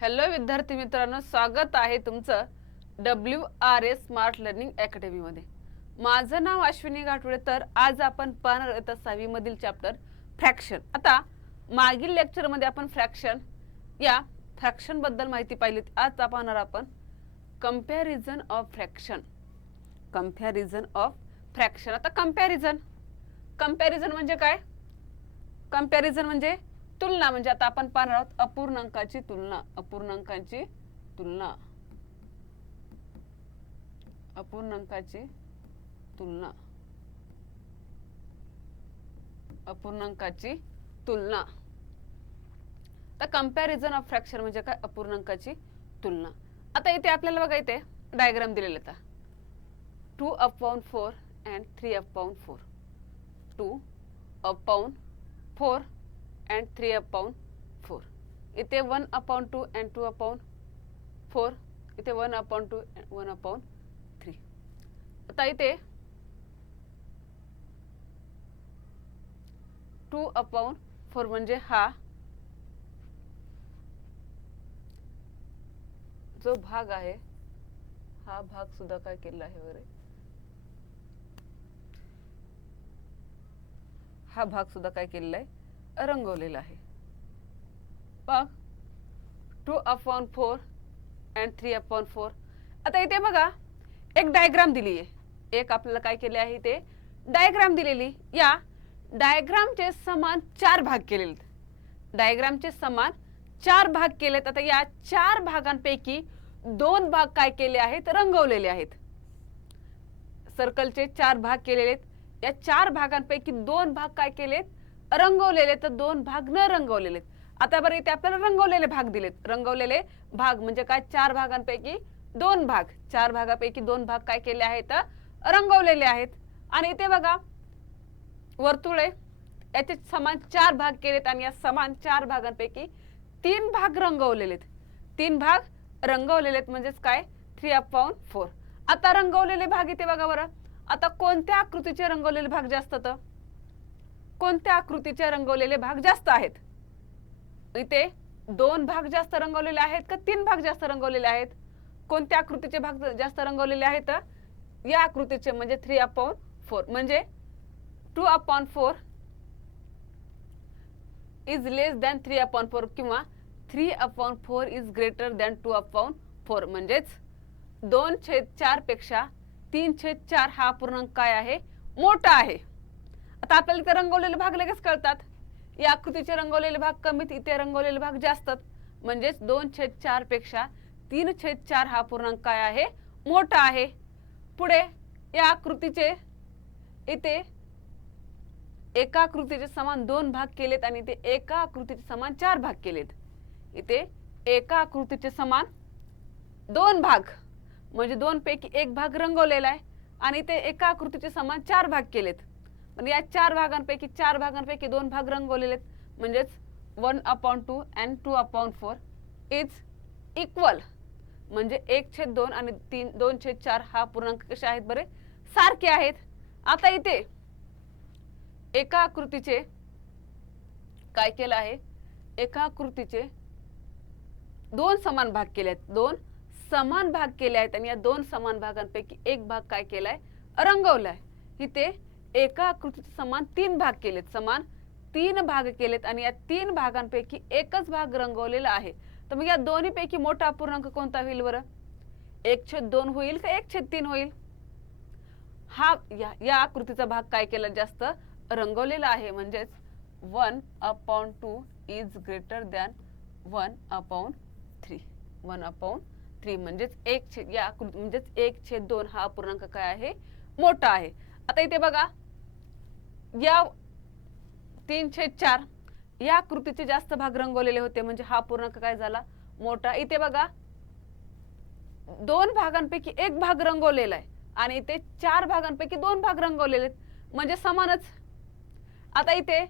Hello विद्यार्थी मित्रांनो, स्वागत आहे तुमचं WRS स्मार्ट लर्निंग अकॅडमी मध्ये। माझं नाव अश्विनी घाटुळे। तर आज आपण पाहणार आहोत 6वी मधील चॅप्टर फ्रॅक्शन। आता मागील लेक्चर मध्ये आपण फ्रॅक्शन बद्दल माहिती पाहिली। आज पाहणार आपण comparison of fraction. Comparison of fraction. आता कंपॅरिझन म्हणजे काय? कंपॅरिझन म्हणजे तुलना। म्हणजे आता आपण पाहणार आहोत अपूर्णांकाची तुलना। अपूर्णांकाची तुलना। अपूर्णांकाची तुलना। अपूर्णांकाची तुलना। तर कंपॅरिझन ऑफ फ्रॅक्शन म्हणजे काय? अपूर्णांकाची तुलना। आता इथे आपल्याला बघा, इथे डायग्राम दिलेला आहे। 2/4 and 3/4. 2/4 and 3/4. इथे 1/2 and 2/4. इथे 1/2 and 1/3. आता इथे 2/4 म्हणजे हा जो भाग आहे, हा भाग सुद्धा काय केलेला आहे वगैरे, हा भाग सुद्धा काय केलेला आहे? रंगवलेला आहे। बघ 2/4 and 3/4. आता इथे बघा एक डायग्राम दिली आहे। एक आपल्याला काय केले आहे, ते डायग्राम दिलेली। या डायग्रामचे समान 4 भाग केलेले। डायग्रामचे समान 4 भाग केलेत। आता या 4 भागांपैकी 2 भाग काय केले आहेत? रंगवलेले आहेत। सर्कलचे 4 भाग केलेले आहेत। या 4 भागांपैकी 2 भाग काय केलेत? रंगवलेले। तर 2 भाग न रंगवलेले। आता बरं, इथे आपल्याला रंगवलेले भाग दिलेत। रंगवलेले भाग म्हणजे काय? 4 भागांपैकी 2 भाग। 4 भागापैकी 2 भाग काय केले आहेत? रंगवलेले आहेत। आणि इथे बघा वर्तुळ आहे, याचे समान 4 भाग केलेत आणि या समान 4 भागांपैकी 3 भाग रंगवलेले आहेत। 3 भाग रंगवलेले आहेत म्हणजेच काय? 3/4. आता रंगवलेले भाग इथे बघा बरं। आता कोणत्या आकृतीचे रंगवलेले भाग जास्त आहेत? कोणत्या आकृतीचे रंगवलेले भाग जास्त आहेत? इथे 2 भाग जास्त रंगवलेले आहेत का 3 भाग जास्त रंगवलेले आहेत? कोणत्या आकृतीचे भाग जास्त रंगवलेले आहेत? या आकृतीचे म्हणजे 3/4 म्हणजे 2/4 इज लेस दॅन 3/4 किंवा 3/4 इज ग्रेटर दॅन 2/4 म्हणजेच 2/4 पेक्षा 3/4 हा पूर्णांक काय आहे? मोठा आहे। आता आपल्याला इथे रंगवलेले भाग लगेच कळतात। या आकृतीचे रंगवलेले भाग कमीत, इथे रंगवलेले भाग जास्त। म्हणजेच 2/4 पेक्षा 3/4 हा पूर्णांक काय आहे? मोठा आहे। पुढे या आकृतीचे इथे एका आकृतीचे समान 2 भाग केलेत आणि इथे एका आकृतीचे समान 4 भाग केलेत। इथे एका आकृतीचे समान 2 भाग म्हणजे 2 पैकी 1 भाग रंगवलेला आहे आणि इथे एका आकृतीचे समान 4 भाग केलेत। म्हणजे या 4 भागांपैकी 2 भाग रंगवलेले आहेत। म्हणजेच 1/2 and 2/4 इज इक्वल म्हणजे 1/2 आणि 2/4 हा पूर्णांक कसे आहेत बरे? सारखे आहेत। आता इथे एका आकृतीचे काय केलं आहे? एका आकृतीचे 2 समान भाग केले आहेत। 2 समान भाग केले आहेत आणि या 2 समान भागांपैकी 1 भाग काय केलाय? रंगवलाय। इथे एका आकृतीचे समान 3 भाग केलेत। समान 3 भाग केलेत आणि या 3 भागांपैकी एकच भाग रंगवलेला आहे। तर मग या दोन्ही पैकी मोठा अपूर्णांक कोणता होईल बरं? 1/2 होईल का 1/3 होईल? हा या आकृतीचा भाग काय केला? जास्त रंगवलेला आहे। म्हणजेच 1/2 इज ग्रेटर दॅन 1/3. 1/3 म्हणजेच 1/2 हा पूर्णांक काय आहे? मोठा आहे। आता इथे बघा या 3/4 या आकृतीचे जास्त भाग रंगवलेले होते म्हणजे हा पूर्णांक काय झाला? मोठा। इथे बघा 2 भागांपैकी 1 भाग रंगवलेला आहे आणि इथे 4 भागांपैकी 2 भाग रंगवलेले आहेत म्हणजे समानच। आता इथे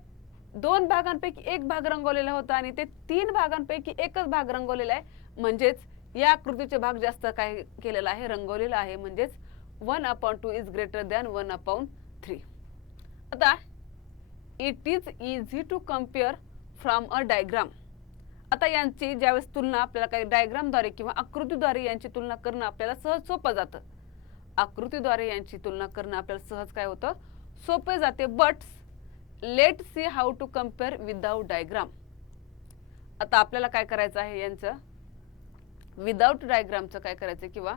2 भागांपैकी 1 भाग रंगवलेला होता आणि इथे 3 भागांपैकी एकच भाग रंगवलेला आहे म्हणजेच या आकृतीचे भाग जास्त काय केलेला आहे? रंगवलेला आहे। म्हणजेच 1/2 इज ग्रेटर दॅन 1/3. आता it is easy to compare from a diagram. आता यांची ज्यावेळेस तुलना आपल्याला काही डायग्रामद्वारे किंवा आकृतीद्वारे यांची तुलना करणं आपल्याला सहज सोपं जातं. आकृतीद्वारे यांची तुलना करणं आपल्याला सहज काय होतं, सोपे जाते. But let see how to compare without diagram. आता आपल्याला काय करायचं आहे, यांचं विदाउट डायग्रामचं काय करायचं किंवा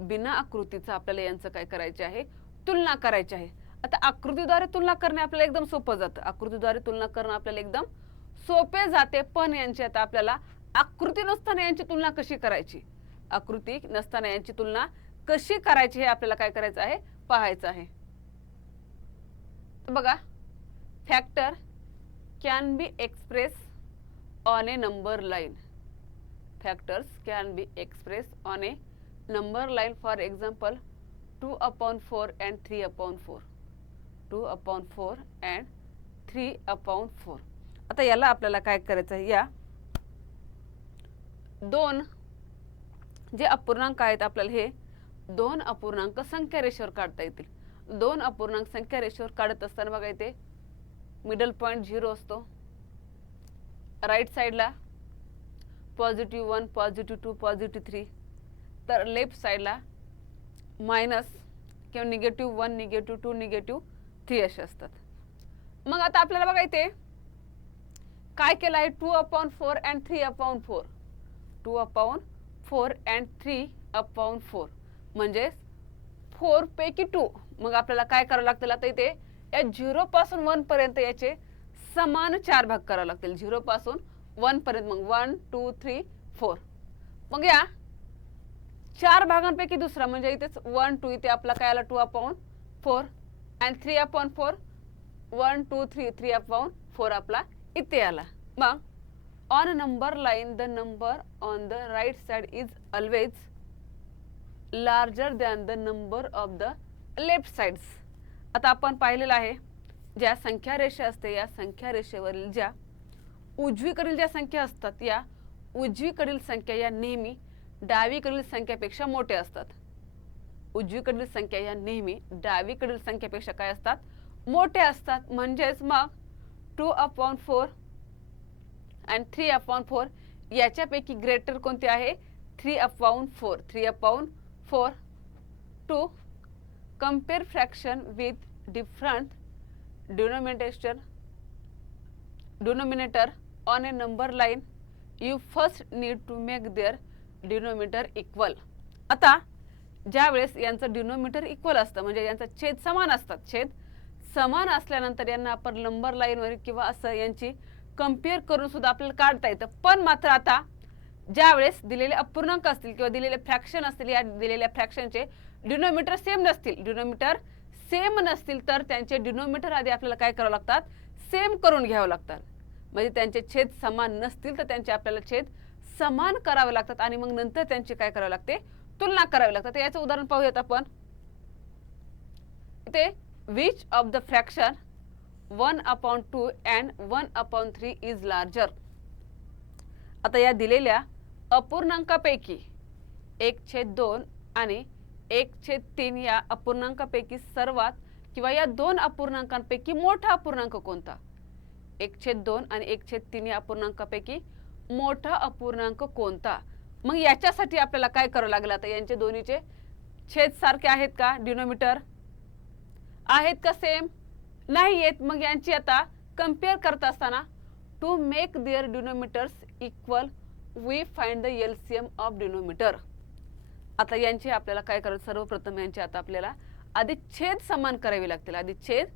बिना आकृतीचं आपल्याला यांचं काय करायचे आहे, तुलना करायची आहे. आता आकृतीद्वारे तुलना करणे आपल्याला एकदम सोपं जातं. आकृतीद्वारे तुलना करणं आपल्याला एकदम सोपे जाते. पण यांची आता आपल्याला आकृती नसताना यांची तुलना कशी करायची, आकृती नसताना यांची तुलना कशी करायची हे आपल्याला काय करायचं आहे, पाहायचं आहे. बघा, factor can be express on a number line. Factors can be express on a number line. For example 2/4 and 3/4. 2/4 and 3/4. आता याला आपल्याला काय करायचं आहे, या दोन जे अपूर्णांक आहेत आपल्याला हे दोन अपूर्णांक संख्या रेषेवर काढता येतील. दोन अपूर्णांक संख्या रेषेवर काढत असताना बघा इथे मिडल पॉइंट 0 असतो. राईट साईडला +1, +2, +3. तर लेफ्ट साईडला मायनस किंवा -1, -2, -3 असे असतात. मग आता आपल्याला बघा इथे काय केलं आहे, 2/4 and 3/4. 2/4 and 3/4 म्हणजे 4 पैकी 2. मग आपल्याला काय करावं लागतील, आता इथे या 0 पासून 1 पर्यंत याचे समान 4 भाग करावे लागतील. 0 पासून 1 पर्यंत, मग 1, 2, 3, 4. मग या 4 भागांपैकी दुसरा म्हणजे इथेच 1, 2 इथे आपला काय आला 2/4 and 3/4. 1, 2, 3, 3/4 आपला इथे आला. मग on number line the number on the right side is always larger than the number of the left sides. आता आपण पाहिलेलं आहे, ज्या संख्या रेषा असते या संख्या रेषेवरील ज्या उजवीकडील ज्या संख्या असतात, या उजवीकडील संख्या या नेहमी डावीकडील संख्येपेक्षा मोठ्या असतात. उजवीकडील संख्या या नेहमी डावीकडील संख्येपेक्षा काय असतात, मोठ्या असतात. म्हणजेच मग 2/4 and 3/4 याच्यापैकी ग्रेटर कोणते आहे, 3/4. 3/4. To compare fraction with different denominator on a number line you first need to make their denominator equal. आता ज्यावेळेस यांचं डिनोमिनेटर इक्वल असतं म्हणजे यांचा छेद समान असतात, छेद समान असल्यानंतर यांना आपण नंबर लाईनवर किंवा असं यांची कंपेअर करून सुद्धा आपल्याला काढता येतं. पण मात्र आता ज्यावेळेस दिलेले अपूर्णांक असतील किंवा दिलेले फ्रॅक्शन असतील, या दिलेल्या फ्रॅक्शनचे डिनोमिनेटर सेम नसतील तर त्यांचे डिनोमिनेटर आधी आपल्याला काय करावं लागतात, सेम करून घ्यावं लागतात. म्हणजे त्यांचे छेद समान नसतील तर त्यांचे आपल्याला छेद समान करावे लागतात आणि मग नंतर त्यांची काय करावे लागते, तुलना करावी लागतात. तर याचं उदाहरण पाहूयात आपण. इथे which of the fraction 1/2 and 1/3 is larger. आता या दिलेल्या अपूर्णांकापैकी 1/2 आणि 1/3 या अपूर्णांकापैकी सर्वात किंवा या दोन अपूर्णांकांपैकी मोठा अपूर्णांक कोणता. 1/2 आणि 1/3 या अपूर्णांकापैकी मोठा अपूर्णांक कोणता. मग याच्यासाठी आपल्याला काय करावं लागेल, आता यांचे दोन्हीचे छेद सारखे आहेत का, डिनोमिनेटर आहेत का सेम, नाही आहेत. मग यांची आता कंपेअर करत असताना to make their denominators equal we find the LCM of denominator. आता यांची आपल्याला काय करायचं, सर्वप्रथम यांची आता आपल्याला आधी छेद समान करावे लागतील, आधी छेद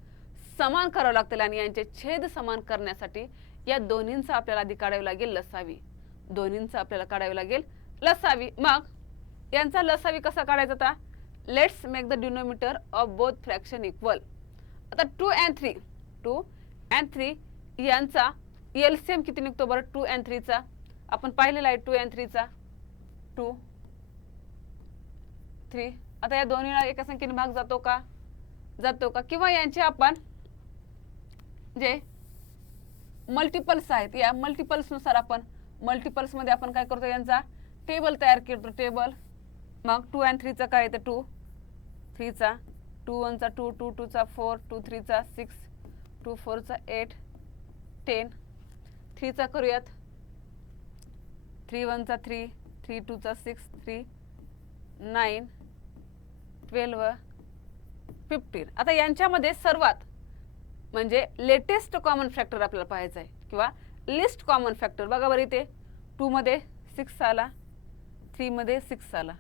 समान करावे लागतील आणि यांचे छेद समान करण्यासाठी या दोन्हींचा आपल्याला आधी काढावी लागेल लसावी. दोन्हींचा आपल्याला काढावी लागेल लसावी. मग यांचा लसावी कसा काढायचा, आता let's make the denominator of both fraction equal. आता 2 and 3 यांचा एलसीएम किती निघतो बरं, 2 and 3 चा आपण पाहिलेला आहे. 2 and 3 चा 2, 3. आता या दोन्हीला एका संख्येने भाग जातो का, किंवा यांचे आपण जे मल्टिपल्स आहेत या मल्टिपल्स नुसार आपण मल्टिपल्स मध्ये आपण काय करतो, यांचा टेबल तयार करतो. टेबल मग 2 and 3 चा काय येतं, 2, 3 चा 2 1 चा 2, 2 2 चा 4, 2 3 चा 6, 2 4 चा 8, 10. 3 चा करूयात 3 1 चा 3, 3 2 चा 6, 3 9 12 15. आता यांच्यामध्ये सर्वात म्हणजे लेटेस्ट कॉमन फॅक्टर आपल्याला पाहायचा आहे किंवा लिस्ट कॉमन फॅक्टर. बघा बरं इथे 2 मध्ये 6 आला, 3 मध्ये 6 आला,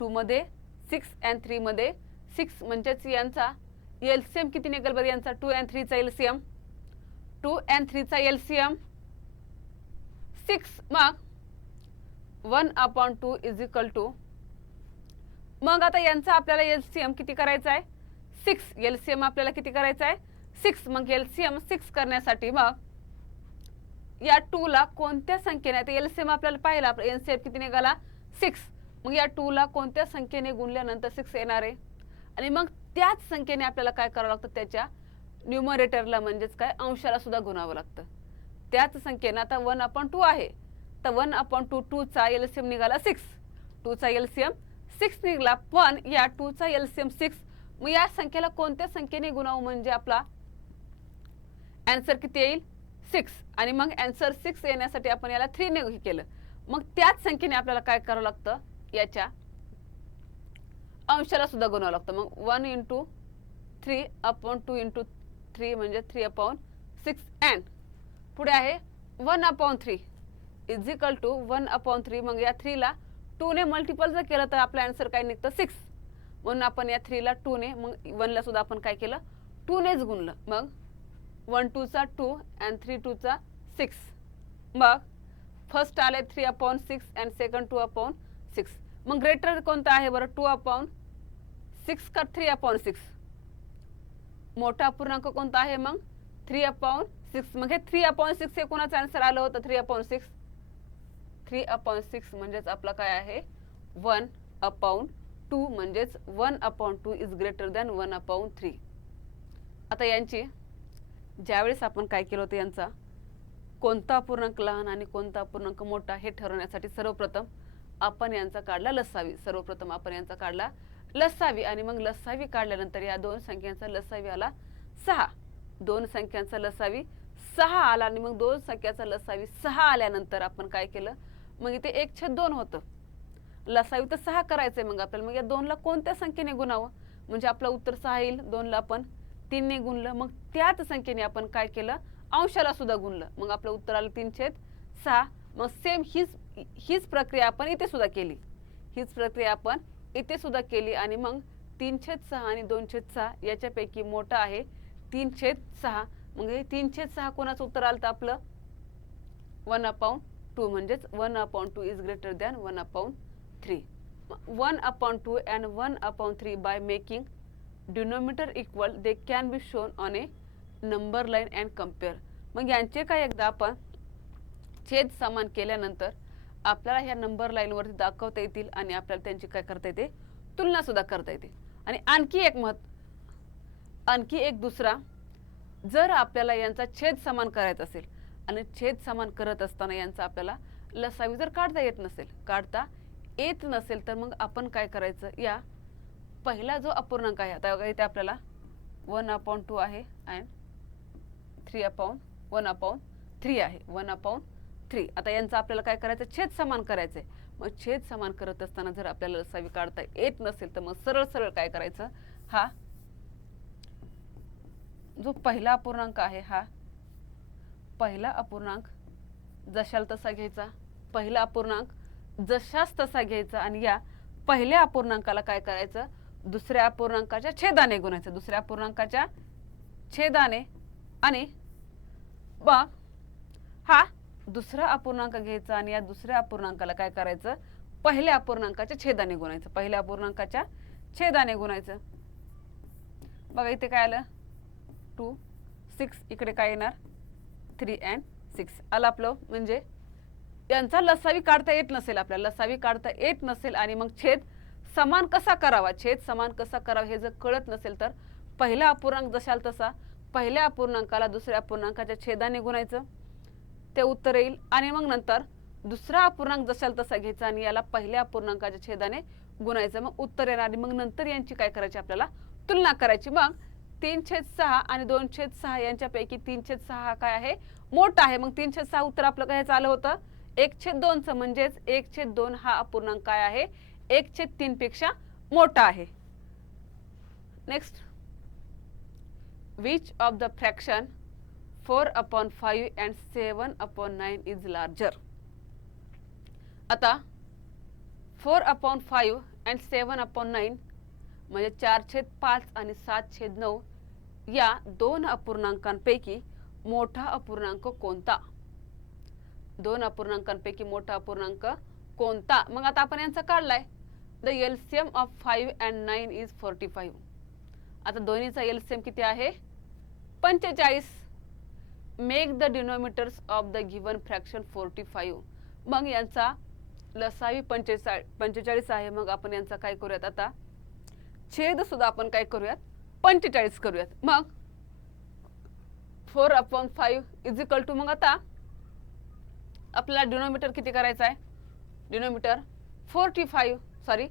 2 मध्ये 6 and 3 मध्ये 6 म्हणजेच यांचा एलसीएम किती निघेल बरं यांचा 2 and 3 चा एलसीएम 2 and 3 चा एलसीएम 6. मग 1/2 इज इक्वल टू, मग आता यांचा आपल्याला एलसीएम किती करायचा आहे 6. एलसीएम आपल्याला किती करायचा आहे 6. मग एलसीएम 6 करण्यासाठी मग या 2 ला कोणत्या संख्येने, आता एलसीएम आपल्याला पाहिला आपला एलसीएम किती निघाला 6. मग या 2 ला कोणत्या संख्येने गुणल्यानंतर 6 येणार आहे आणि मग त्याच संख्येने आपल्याला काय करावं लागतं त्याच्या न्यूमरेटरला म्हणजेच काय अंशाला सुद्धा गुणावं लागतं. त्याच संख्येने आता 1/2 आहे तर 1/2 2 चा एलसीएम निघाला 6. 2 चा एलसीएम 6 निघाला, पण या 2 चा एलसीएम 6. मग या संख्येला कोणत्या संख्येने गुणावं म्हणजे आपला आन्सर किती येईल 6. आणि मग आन्सर 6 येण्यासाठी आपण याला 3 ने केलं. मग त्याच संख्येने आपल्याला काय करावं लागतं याच्या अंशाला सुद्धा गुणावं लागतं. मग 1 × 3/2 × 3 म्हणजे 3/6 अँड पुढे आहे 1/3 इज इक्वल टू 1/3. मग या 3 ला 2 ने मल्टिपल जर केलं तर आपला आन्सर काय निघतं 6. म्हणून आपण या 3 ला 2 ने, मग 1 ला सुद्धा आपण काय केलं 2 नेच गुणलं. मग 1 2 चा 2 and 3 2 चा 6. मग फर्स्ट आले 3/6 and सेकंड 2/6. मग ग्रेटर कोणता आहे बरं 2/6 का 3/6? मोठा अपूर्णांक कोणता आहे मग 3/6. मग हे 3/6 हे कोणाचं आन्सर आलं होतं 3/6. 3/6 म्हणजेच आपला काय आहे 1/2 म्हणजेच 1/2 इज ग्रेटर दॅन 1/3. आता यांची ज्यावेळेस आपण काय केलं होतं यांचा कोणता अपूर्णांक लहान आणि कोणता अपूर्णांक मोठा हे ठरवण्यासाठी सर्वप्रथम आपण यांचा काढला लसावी. सर्वप्रथम आपण यांचा काढला लसावी आणि मग लसावी काढल्यानंतर या दोन संख्यांचा लसावी आला 6. दोन संख्यांचा लसावी 6 आला आणि मग दोन संख्याचा लसावी 6 आल्यानंतर आपण काय केलं मग इथे 1/2 होतं. लसावी तर 6 करायचंय मग आपल्याला. मग या 2 ला कोणत्या संख्येने गुणावं म्हणजे आपलं उत्तर 6 येईल. 2 ला आपण 3 ने गुणलं, मग त्याच संख्येने आपण काय केलं अंशाला सुद्धा गुणलं. मग आपलं उत्तर आलं 3/6. मग सेम हीच प्रक्रिया आपण इथे सुद्धा केली. हीच प्रक्रिया आपण इथे सुद्धा केली आणि मग 3/6 आणि 2/6 याच्यापैकी मोठा आहे 3/6. मग हे 3/6 कोणाचं उत्तर आलं तर आपलं 1/2 म्हणजेच 1/2 is greater than 1/3. 1/2 and 1/3 by making denominator equal they can be shown on a number line and compare. मग यांचे काय एकदा आपण छेद समान केल्यानंतर आपल्याला ह्या नंबर लाईन वरती दाखवता येतील आणि आपल्याला त्यांची काय करता येते तुलना सुद्धा करता येते. आणि आणखी एक दुसरा, जर आपल्याला यांचा छेद समान करायचा असेल आणि छेद समान करत असताना यांचा आपल्याला लसावी जर काढता येत नसेल तर मग आपण काय करायचं या पहिला जो अपूर्णांक आहे आता इथे आपल्याला 1/2 आहे and 1/3 आहे 1/3. आता यांचा आपल्याला काय करायचं छेद समान करायचंय. मग छेद समान करत असताना जर आपल्याला लसावी काढता येत नसेल तर मग सरळ काय करायचं हा जो पहिला अपूर्णांक आहे हा पहिला अपूर्णांक जशाल तसा घ्यायचा. पहिला अपूर्णांक जशास तसा घ्यायचा आणि या पहिल्या अपूर्णांकाला काय करायचं दुसऱ्या अपूर्णांकाच्या छेदाने गुणायचं. दुसऱ्या अपूर्णांकाच्या छेदाने आणि मग हा दुसरा अपूर्णांक घ्यायचा आणि या दुसऱ्या अपूर्णांकाला काय करायचं पहिल्या अपूर्णांकाच्या छेदाने गुणायचं. पहिल्या अपूर्णांकाच्या छेदाने गुणायचं. बघा इथे काय आलं 2 6 इकडे काय येणार 3 and 6 आलं आपलं. म्हणजे यांचा लसावी काढता येत नसेल आपल्याला लसावी काढता येत नसेल आणि मग छेद समान कसा करावा हे जर कळत नसेल तर पहिला अपूर्णांक जशाल तसा पहिल्या अपूर्णांकाला दुसऱ्या अपूर्णांकाच्या छेदाने गुणायचं ते उत्तर येईल. आणि मग नंतर दुसरा अपूर्णांक जशाल तसा घ्यायचा आणि याला पहिल्या अपूर्णांकाच्या छेदाने गुणायचं मग उत्तर येणार. आणि मग नंतर यांची काय करायची आपल्याला तुलना करायची. मग 3/6 आणि 2/6 यांच्यापैकी 3/6 हा काय आहे मोठा आहे. मग 3/6 उत्तर आपलं काय आलं होतं 1/2चं म्हणजेच 1/2 हा अपूर्णांक काय आहे 1/3 पेक्षा मोठा आहे. Next, which of the fraction 4/5 and 7/9 is larger? आता 4/5 and 7/9 म्हणजे 4/5 आणि 7/9 या दोन अपूर्णांकांपैकी मोठा अपूर्णांक कोणता? दोन अपूर्णांकांपैकी मोठा अपूर्णांक कोणता? मग आता आपण यांचा काढलाय. The LCM of 5 and 9 is 45. आता दोन्हीचा एलसीएम किती आहे 45. Make the denominators of the given fraction 45. मग यांचा लसावी 45 आहे. मग आपण यांचा काय करूयात आता छेद सुद्धा आपण काय करूयात 45 करूयात. मग 4/5 इज इक्वल टू, मग आता आपल्याला डिनोमिनेटर किती करायचा आहे डिनोमिनेटर 45 सॉरी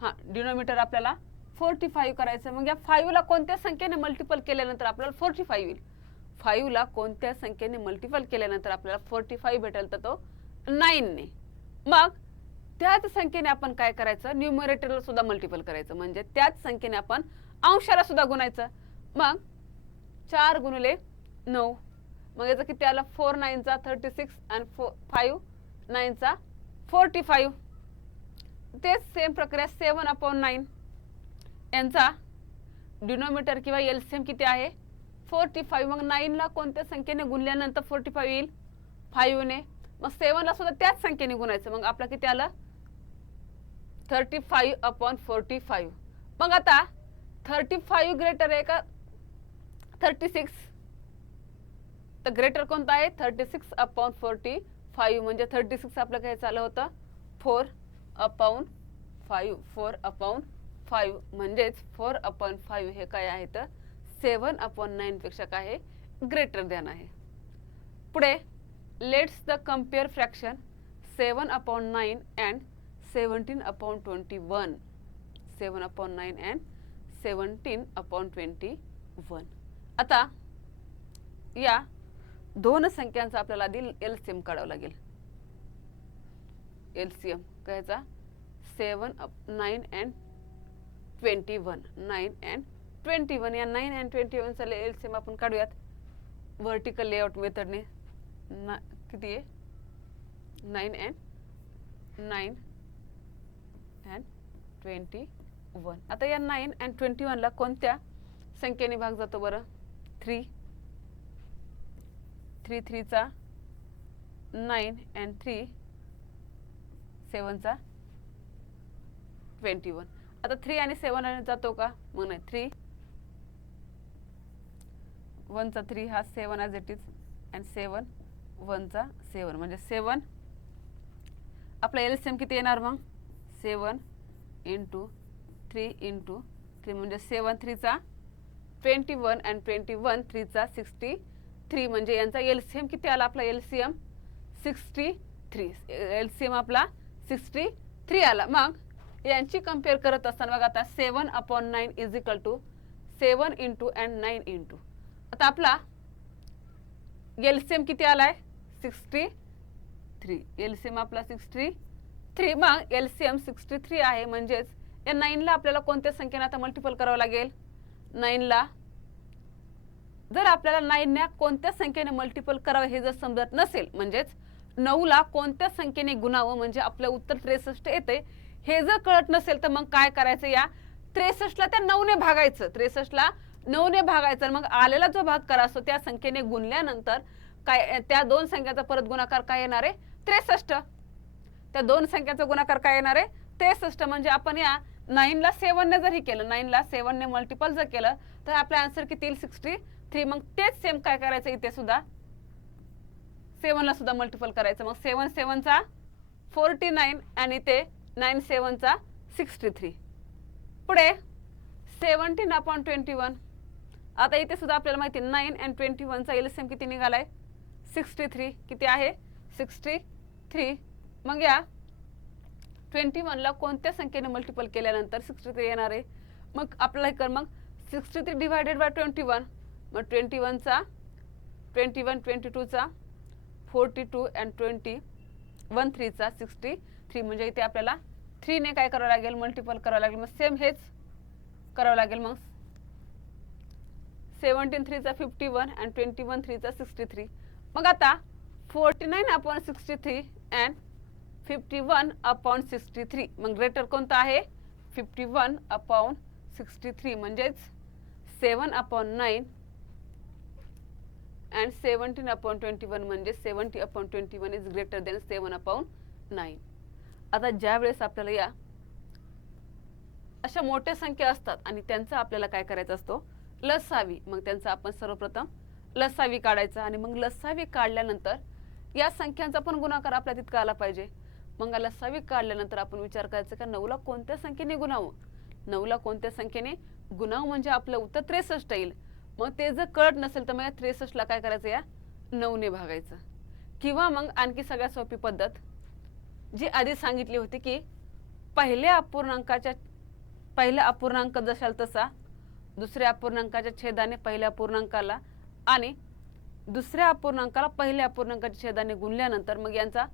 हां डिनोमिनेटर आपल्याला 45 करायचं. मग या 5 ला कोणत्या संख्येने मल्टिपल केल्यानंतर आपल्याला 45 येईल 5 ला कोणत्या संख्येने मल्टिपल केल्यानंतर आपल्याला 45 भेटेल तर तो 9 ने. मग त्याच संख्येने आपण काय करायचं न्यूमरेटरला सुद्धा मल्टिपल करायचं म्हणजे त्याच संख्येने आपण अंशाला सुद्धा गुणायचं. मग 4 गुणिले 9 मग याचं किती आलं 4 9 चा 36 आणि 5 9 चा 45. तेच सेम प्रक्रिया 7/9 यांचा डिनोमिनेटर किंवा एलसीएम किती आहे 45. मग 9 ला कोणत्या संख्येने गुणल्यानंतर 45 येईल 5 ने. मग 7 ला सुद्धा त्याच संख्येने गुणायचं. मग आपलं किती आलं 35/45. मग आता 35 ग्रेटर आहे का 36? तर ग्रेटर कोणता आहे 36/45 म्हणजे 36 आपलं काय झालं होतं 4/5. 4/5 म्हणजेच 4/5 हे काय आहे तर 7/9 पेक्षा काय आहे ग्रेटर दॅन आहे. पुढे let's the compare fraction 7/9 and 17/21. 7/9 and 17/21. आता या दोन संख्यांचा आपल्याला आधी एलसीएम काढावं लागेल. एलसीएम कायचा 7 9 अँड 21. 9 अँड 21 या 9 अँड 21 चा एलसीएम आपण काढूयात व्हर्टिकल लेआउट मेथडने. किती आहे 9 अँड 21. आता या 9 अँड 21 ला कोणत्या संख्येने भाग जातो बरं 3 3 चा 9 अँड 3 7 चा 21. आता 3 आणि 7 जातो का मग नाही 3 1 चा 3 हा 7 ॲज इट इज अँड 7 1 चा 7 म्हणजे 7. आपला एलसीएम किती येणार मग 7 इंटू 3 इंटू 3 म्हणजे 7 3 चा 21 अँड 21 3 चा 63 म्हणजे यांचा एलसीएम किती आला आपला एलसीएम 63. एलसीएम आपला 63 आला. मग यांची कम्पेअर करत असताना बघा आता 7/9 is equal to 7 into and 9 into. आता आपला एलसीएम किती आलाय 63. एलसीएम आपला 63. मग एलसीएम 63 आहे म्हणजेच या 9 ला आपल्याला कोणत्या संख्येने आता मल्टिपल करावं लागेल 9 ला. जर आपल्याला 9 ने कोणत्या संख्येने मल्टिपल करावं हे जर समजत नसेल म्हणजेच 9 ला कोणत्या संख्येने गुणावं म्हणजे आपलं उत्तर 63 येते हे जर कळत नसेल तर मग काय करायचं या 63 ला त्या 9 ने भागायचं. 63 ला 9 ने भागायचं. मग आलेला जो भाग करा असतो त्या संख्येने गुणल्यानंतर काय त्या दोन संख्याचा परत गुणाकार काय येणार आहे 63. त्या दोन संख्याचा गुणाकार काय येणार आहे 63. म्हणजे आपण या 9 ला 7 ने जर हे केलं 9 ला 7 ने मल्टिपल जर केलं तर आपला आन्सर किती येईल 63. मग तेच सेम काय करायचं इथे सुद्धा 7 ला सुद्धा मल्टिपल करायचं. मग 7 7 चा 49 आणि ते 9 7 चा 63. पुढे 17/21. आता इथे सुद्धा आपल्याला माहिती 9 अँड 21 चा एलसीएम किती निघालाय 63. किती आहे 63. मग या 21 ला कोणत्या संख्येने मल्टिपल केल्यानंतर 63 येणार आहे. मग आपल्याला हे कर मग 63 डिवायडेड बाय 21. मग 21 चा 21 22 चा 42 अँड 20 1 3 चा 63 म्हणजे इथे आपल्याला 3 ने काय करावं लागेल, मल्टिपल करावं लागेल. मग सेम हेच करावं लागेल. मग 17 3 चा 51 आणि 21 3 चा 63. मग आता 49/63 अँड 51/63. मग ग्रेटर कोणता आहे, 51/63 म्हणजेच 7/9 अँड 17/21 म्हणजे 70/21 इज ग्रेटर दॅन 7/9. आता ज्या वेळेस आपल्याला या अशा मोठ्या संख्या असतात आणि त्यांचा आपल्याला काय करायचा असतो, लसावी. मग त्यांचा आपण सर्वप्रथम लसावी काढायचा आणि मग लसावी काढल्यानंतर या संख्यांचा पण गुणाकार आपल्या तितका आला पाहिजे. मग लसावी काढल्यानंतर आपण विचार करायचा का 9ला कोणत्या संख्येने गुणावं, 9ला कोणत्या संख्येने गुणावं म्हणजे आपलं उत्तर 63 येईल. मग ते जर कळत नसेल तर मग या 63ला काय करायचं, या 9ने भागायचं. किंवा मग आणखी सगळ्यात सोपी पद्धत जी आधी सांगितली होती की पहिल्या अपूर्णांक जशाल तसा दुसऱ्या अपूर्णांकाच्या छेदाने पहिल्या अपूर्णांकाला आणि दुसऱ्या अपूर्णांकाला पहिल्या अपूर्णांकाच्या छेदाने गुणल्यानंतर मग यांचा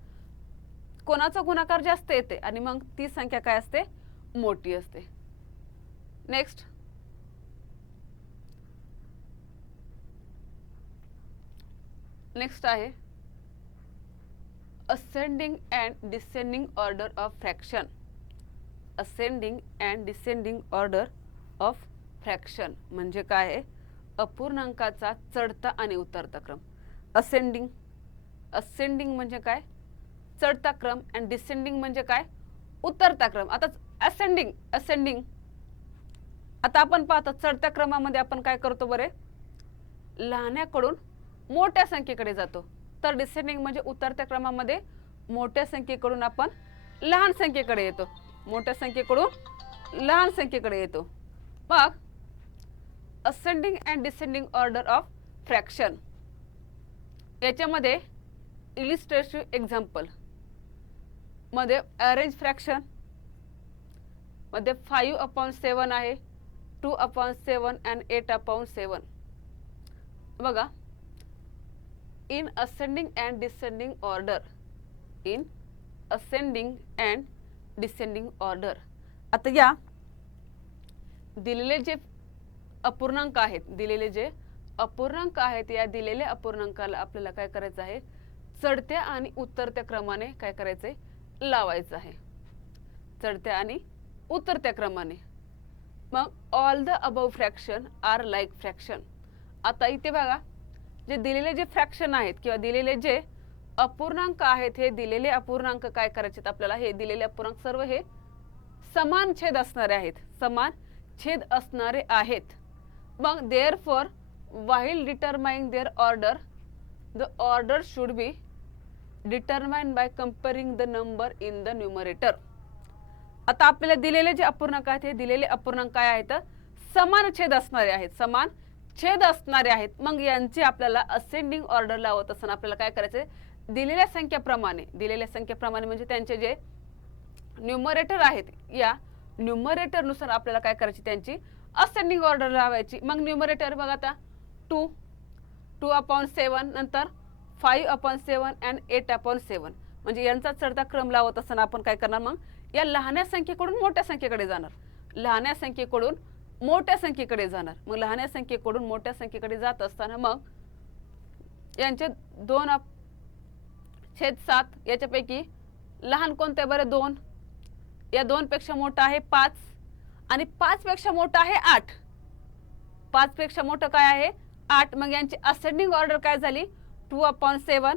कोणाचा गुणाकार जास्त येते आणि मग ती संख्या काय असते, मोठी असते. नेक्स्ट आहे ascending and descending order of fraction. Ascending and descending order of fraction म्हणजे काय आहे, अपूर्णांकाचा चढता आणि उतरता क्रम. असेंडिंग म्हणजे काय, चढता क्रम, आणि डिसेंडिंग म्हणजे काय, उतरता क्रम. आता असेंडिंग आता आपण पाहतो चढत्या क्रमामध्ये आपण काय करतो बरे, लहान्याकडून मोठ्या संख्येकडे जातो. तर डिसेंडिंग म्हणजे उतरत्या क्रमामध्ये मोठ्या संख्येकडून आपण लहान संख्येकडे येतो, मोठ्या संख्येकडून लहान संख्येकडे येतो. मग ascending and descending order of fraction याच्यामध्ये इलिस्ट्रेटिव्ह एक्झाम्पल मध्ये अरेंज फ्रॅक्शन मध्ये 5/7 आहे, 2/7 अँड 8/7. बघा, in ascending and descending order. आता या दिलेले जे अपूर्णांक आहेत, या दिलेल्या अपूर्णांकाला आपल्याला काय करायचं आहे, चढत्या आणि उतरत्या क्रमाने काय करायचंय, लावायचं आहे. चढत्या आणि उतरत्या क्रमाने. मग all the above fraction are like fraction. आता इथे बघा, जे दिलेले जे फ्रॅक्शन आहेत किंवा दिलेले जे अपूर्णांक आहेत, हे दिलेले अपूर्णांक काय करायचे आपल्याला, हे दिलेले अपूर्णांक सर्व हे समान छेद असणारे आहेत. मग therefore while determining their order, the order should be determined by comparing the number in the numerator. आता आपल्याला दिलेले जे अपूर्णांक आहेत, हे दिलेले अपूर्णांक काय आहेत, समान छेद असणारे आहेत. मग यांची आपल्याला असेंडिंग ऑर्डर लावत असताना आपल्याला काय करायचे, दिलेल्या संख्येप्रमाणे म्हणजे त्यांचे जे न्यूमरेटर आहेत, या न्यूमरेटर नुसार आपल्याला काय करायची, त्यांची असेंडिंग ऑर्डर लावायची. मग न्यूमरेटर बघा, आता 2/7 नंतर 5/7 अँड 8/7 म्हणजे यांचा चढता क्रम लावत असताना आपण काय करणार, मग या लहान्या संख्येकडून मोठ्या संख्येकडे जाणार. मग लहान्या संख्येकडून मोठ्या संख्येकडे जात असताना मग यांचे 2/7 याच्यापैकी लहान कोणते बरे, 2. या 2 पेक्षा मोठा आहे 5 आणि 5 पेक्षा मोठा आहे 8. 5 पेक्षा मोठं काय आहे, 8. मग यांची असेंडिंग ऑर्डर काय झाली, 2/7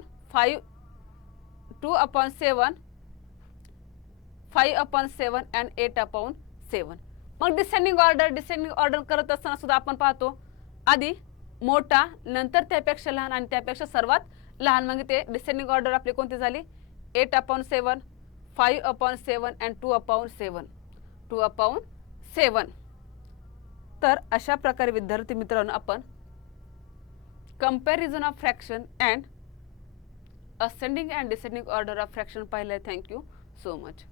5/7 अँड 8/7. मग डिसेंडिंग ऑर्डर करत असताना सुद्धा आपण पाहतो आधी मोठा, नंतर त्यापेक्षा लहान आणि त्यापेक्षा सर्वात लहान. मग ते डिसेंडिंग ऑर्डर आपली कोणती झाली, 8/7, 5/7 अँड 2/7. तर अशा प्रकारे विद्यार्थी मित्रांनो आपण comparison of fraction and ascending and descending order of fraction पाहिलंय. Thank you so much.